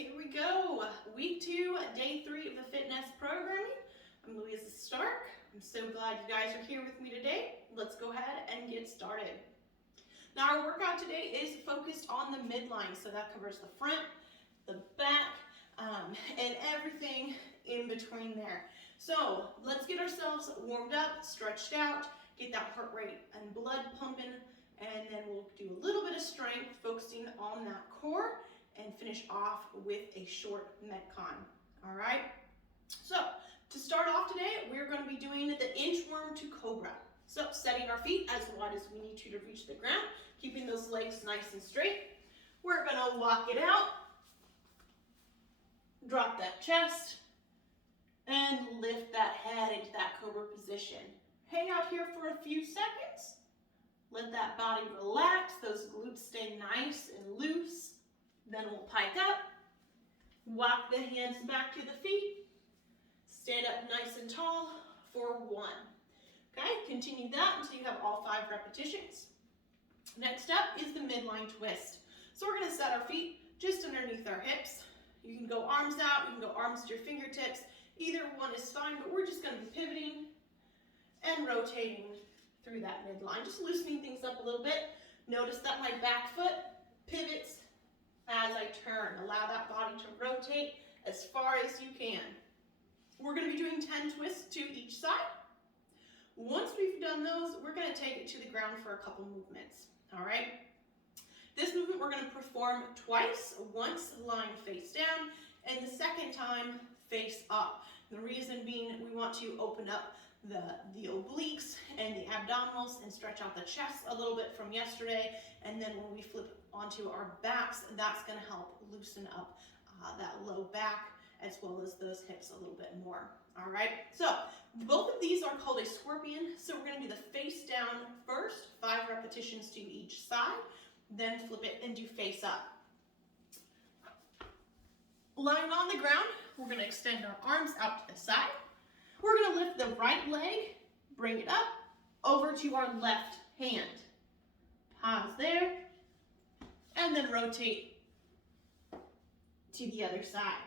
here we go. Week 2, day 3 of the FITNEST programming. I'm Louisa Stark. I'm so glad you guys are here with me today. Let's go ahead and get started. Now our workout today is focused on the midline, so that covers the front, the back, and everything in between there. So let's get ourselves warmed up, stretched out, get that heart rate and blood pumping, and then we'll do a little bit of strength, focusing on that core, and finish off with a short metcon. All right? So to start off today, we're going to be doing the inchworm to cobra. So setting our feet as wide as we need to reach the ground, keeping those legs nice and straight. We're going to walk it out, drop that chest, and lift that head into that cobra position. Hang out here for a few seconds. Let that body relax, those glutes stay nice and loose. Then we'll pike up, walk the hands back to the feet, stand up nice and tall for 1. Okay, continue that until you have all 5 repetitions. Next up is the midline twist. So we're gonna set our feet just underneath our hips. You can go arms out, you can go arms to your fingertips. Either one is fine, but we're just gonna be pivoting and rotating through that midline, just loosening things up a little bit. Notice that my back foot pivots as I turn. Allow that body to rotate as far as you can. We're going to be doing 10 twists to each side. Once we've done those, we're going to take it to the ground for a couple movements. All right? This movement we're going to perform twice, once lying face down, and the second time face up. The reason being we want to open up the obliques and the abdominals and stretch out the chest a little bit from yesterday, and then when we flip onto our backs, that's going to help loosen up that low back as well as those hips a little bit more. All right, so both of these are called a scorpion. So we're going to do the face down first, 5 repetitions to each side, then flip it and do face up. Lying on the ground, we're going to extend our arms out to the side. We're going to lift the right leg, bring it up, over to our left hand. Pause there, and then rotate to the other side.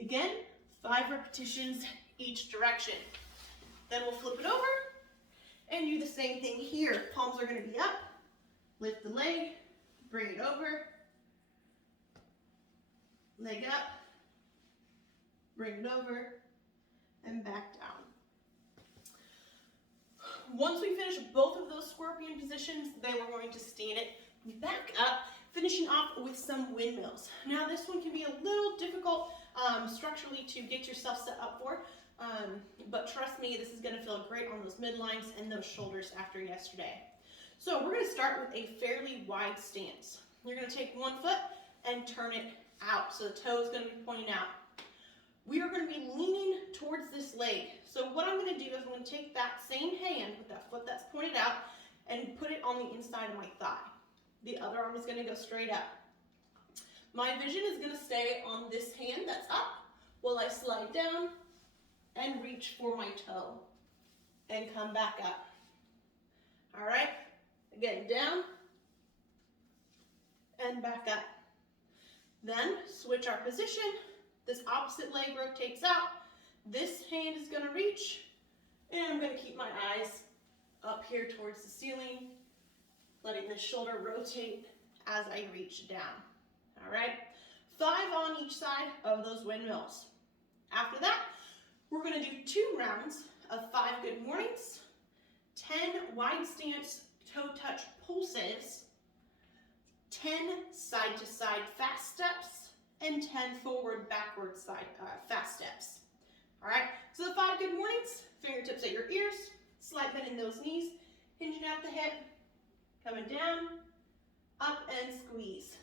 Again, 5 repetitions each direction. Then we'll flip it over and do the same thing here. Palms are going to be up, lift the leg, bring it over, leg up, bring it over, and back down. Once we finish both of those scorpion positions, then we're going to stand it back up, finishing off with some windmills. Now this one can be a little difficult structurally to get yourself set up for, but trust me, this is going to feel great on those midlines and those shoulders after yesterday. So we're going to start with a fairly wide stance. You're going to take one foot and turn it out, so the toe is going to be pointing out. We are going to be leaning towards this leg. So what I'm going to do is I'm going to take that same hand with that foot that's pointed out and put it on the inside of my thigh. The other arm is going to go straight up. My vision is going to stay on this hand that's up while I slide down and reach for my toe and come back up. All right, again, down and back up. Then switch our position. This opposite leg rotates out. This hand is going to reach, and I'm going to keep my eyes up here towards the ceiling, letting the shoulder rotate as I reach down. All right, 5 on each side of those windmills. After that, we're going to do 2 rounds of 5 good mornings, 10 wide stance toe touch pulses, 10 side to side fast steps, and 10 forward, backward side fast steps. All right, so the 5 good mornings, fingertips at your ears, slight bend in those knees, hinging at the hip, coming down, up and squeeze.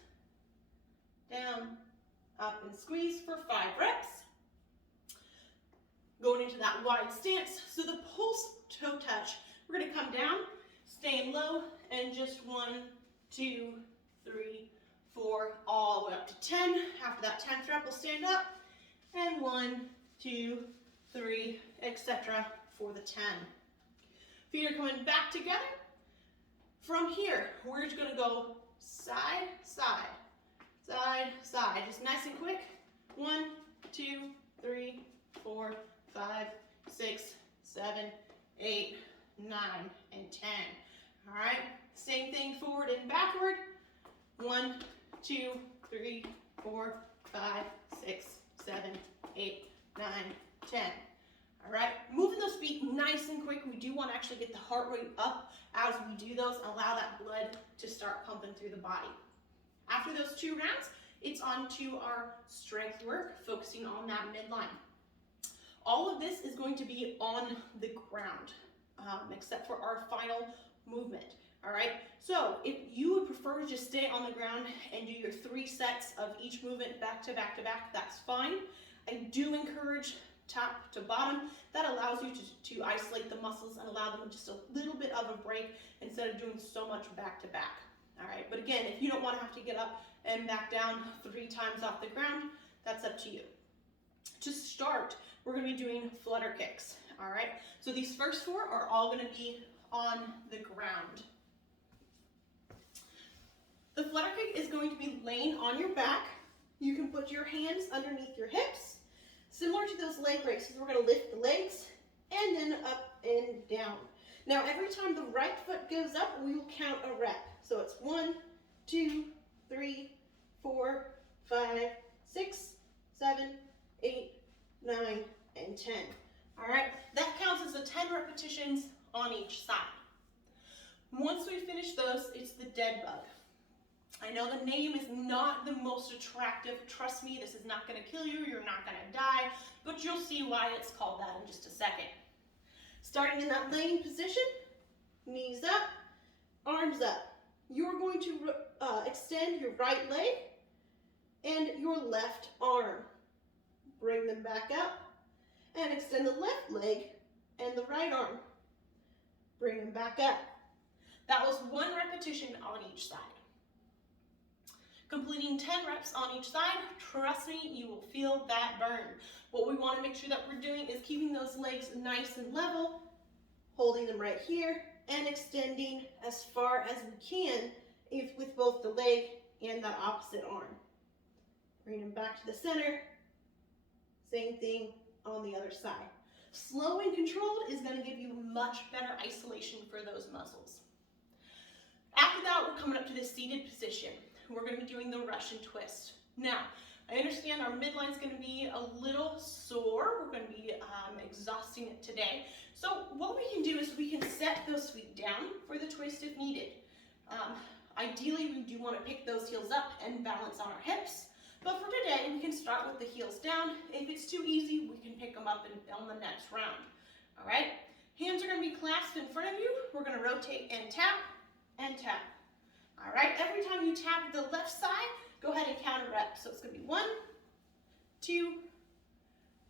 Down, up and squeeze for 5 reps. Going into that wide stance, so the pulse toe touch, we're gonna come down, staying low, and just 1, 2, 3, 4, all the way up to 10. After that 10th rep, we'll stand up, and 1, 2, 3, etc. for the 10. Feet are coming back together. From here, we're just gonna go side, side, side, side, just nice and quick. 2, 3, 4, 5, 6, 7, 8, 9, 10. All right, moving those feet nice and quick. We do want to actually get the heart rate up as we do those, allow that blood to start pumping through the body. After those 2 rounds, it's on to our strength work, focusing on that midline. All of this is going to be on the ground, except for our final movement. All right, so if you would prefer to just stay on the ground and do your 3 sets of each movement back to back to back, that's fine. I do encourage top to bottom. That allows you to isolate the muscles and allow them just a little bit of a break instead of doing so much back to back. All right, but again, if you don't want to have to get up and back down 3 times off the ground, that's up to you. To start, we're going to be doing flutter kicks. All right, so these first 4 are all going to be on the ground. The flutter kick is going to be laying on your back. You can put your hands underneath your hips, similar to those leg raises. We're going to lift the legs and then up and down. Now, every time the right foot goes up, we will count a rep. So it's 1, 2, 3, 4, 5, 6, 7, 8, 9, and 10. All right, that counts as the 10 repetitions on each side. Once we finish those, it's the dead bug. I know the name is not the most attractive. Trust me, this is not going to kill you. You're not going to die, but you'll see why it's called that in just a second. Starting in that laying position, knees up, arms up. You're going to extend your right leg and your left arm. Bring them back up and extend the left leg and the right arm. Bring them back up. That was 1 repetition on each side. Completing 10 reps on each side, trust me, you will feel that burn. What we want to make sure that we're doing is keeping those legs nice and level, holding them right here, and extending as far as we can with both the leg and that opposite arm. Bring them back to the center. Same thing on the other side. Slow and controlled is going to give you much better isolation for those muscles. After that, we're coming up to the seated position. We're going to be doing the Russian twist. Now, I understand our midline is going to be a little sore. We're going to be exhausting it today. So what we can do is we can set those feet down for the twist if needed. Ideally, we do want to pick those heels up and balance on our hips. But for today, we can start with the heels down. If it's too easy, we can pick them up on the next round. All right? Hands are going to be clasped in front of you. We're going to rotate and tap and tap. All right, every time you tap the left side, go ahead and count a rep. So it's going to be 1, 2,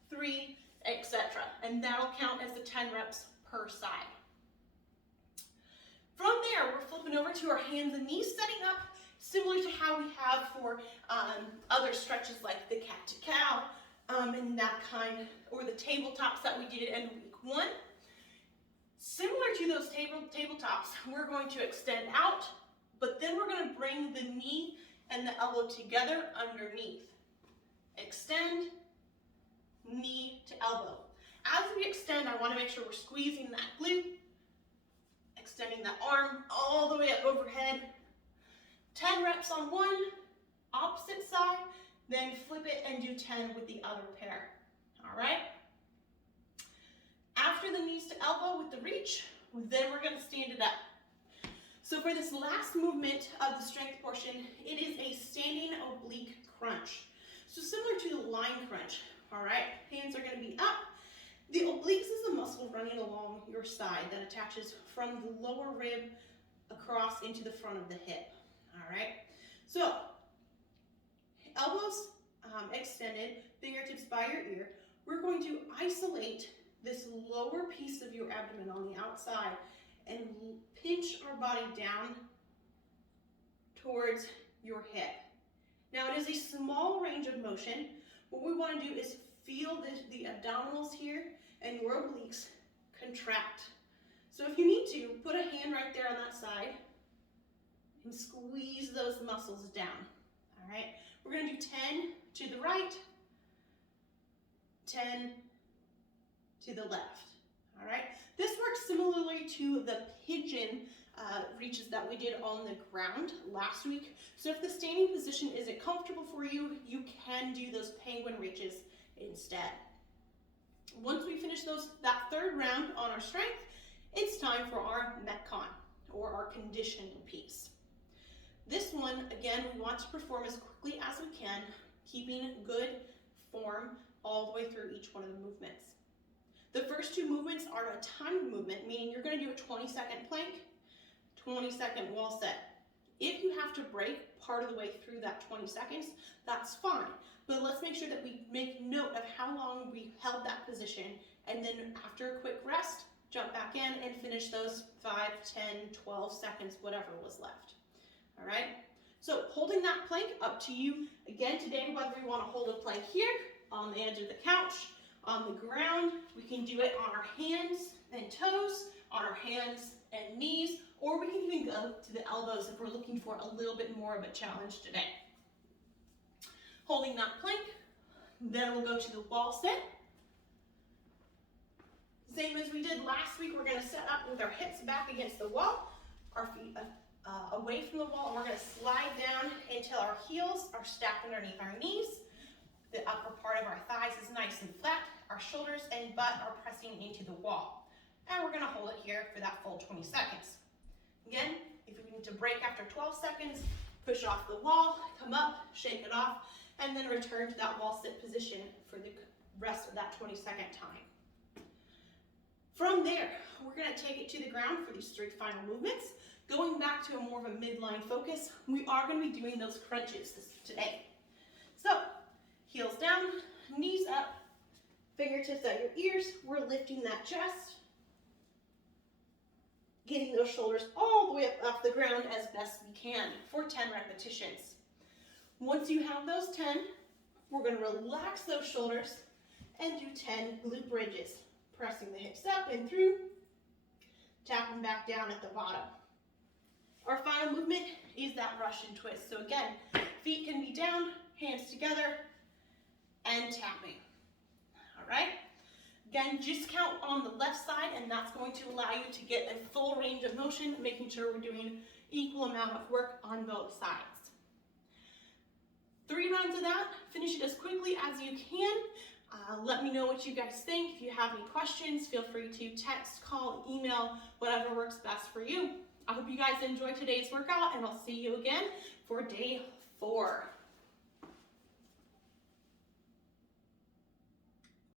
3, etc. And that'll count as the 10 reps per side. From there, we're flipping over to our hands and knees, setting up similar to how we have for other stretches like the cat-to-cow and that kind, or the tabletops that we did in week 1. Similar to those tabletops, we're going to extend out, but then we're going to bring the knee and the elbow together underneath. Extend, knee to elbow. As we extend, I want to make sure we're squeezing that glute, extending that arm all the way up overhead. 10 reps on one, opposite side, then flip it and do 10 with the other pair. All right? After the knees to elbow with the reach, then we're going to stand it up. So for this last movement of the strength portion, it is a standing oblique crunch. So similar to the line crunch, all right? Hands are going to be up. The obliques is the muscle running along your side that attaches from the lower rib across into the front of the hip, all right? So elbows extended, fingertips by your ear. We're going to isolate this lower piece of your abdomen on the outside and pinch our body down towards your hip. Now it is a small range of motion. What we want to do is feel the abdominals here and your obliques contract. So if you need to, put a hand right there on that side and squeeze those muscles down. All right, we're going to do 10 to the right, 10 to the left. All right, this works similarly to the pigeon reaches that we did on the ground last week. So if the standing position isn't comfortable for you, you can do those penguin reaches instead. Once we finish that third round on our strength, it's time for our Metcon, or our conditioning piece. This one, again, we want to perform as quickly as we can, keeping good form all the way through each one of the movements. The first two movements are a timed movement, meaning you're going to do a 20-second plank, 20-second wall set. If you have to break part of the way through that 20 seconds, that's fine. But let's make sure that we make note of how long we held that position, and then after a quick rest, jump back in and finish those 5, 10, 12 seconds, whatever was left. All right? So holding that plank, up to you. Again, today, whether we want to hold a plank here, on the edge of the couch, on the ground, we can do it on our hands and toes, on our hands and knees, or we can even go to the elbows if we're looking for a little bit more of a challenge today. Holding that plank, then we'll go to the wall sit. Same as we did last week, we're going to set up with our hips back against the wall, our feet away from the wall, and we're going to slide down until our heels are stacked underneath our knees. The upper part of our thighs is nice and flat. Our shoulders and butt are pressing into the wall. And we're going to hold it here for that full 20 seconds. Again, if we need to break after 12 seconds, push off the wall, come up, shake it off, and then return to that wall sit position for the rest of that 20-second time. From there, we're going to take it to the ground for these 3 final movements. Going back to a more of a midline focus, we are going to be doing those crunches today. So, heels down, knees up, fingertips at your ears. We're lifting that chest, getting those shoulders all the way up off the ground as best we can for 10 repetitions. Once you have those 10, we're going to relax those shoulders and do 10 glute bridges, pressing the hips up and through, tapping back down at the bottom. Our final movement is that Russian twist. So again, feet can be down, hands together, and tapping. All right? Again, just count on the left side, and that's going to allow you to get a full range of motion, making sure we're doing equal amount of work on both sides. 3 rounds of that, finish it as quickly as you can. Let me know what you guys think. If you have any questions, feel free to text, call, email, whatever works best for you. I hope you guys enjoyed today's workout, and I'll see you again for day 4.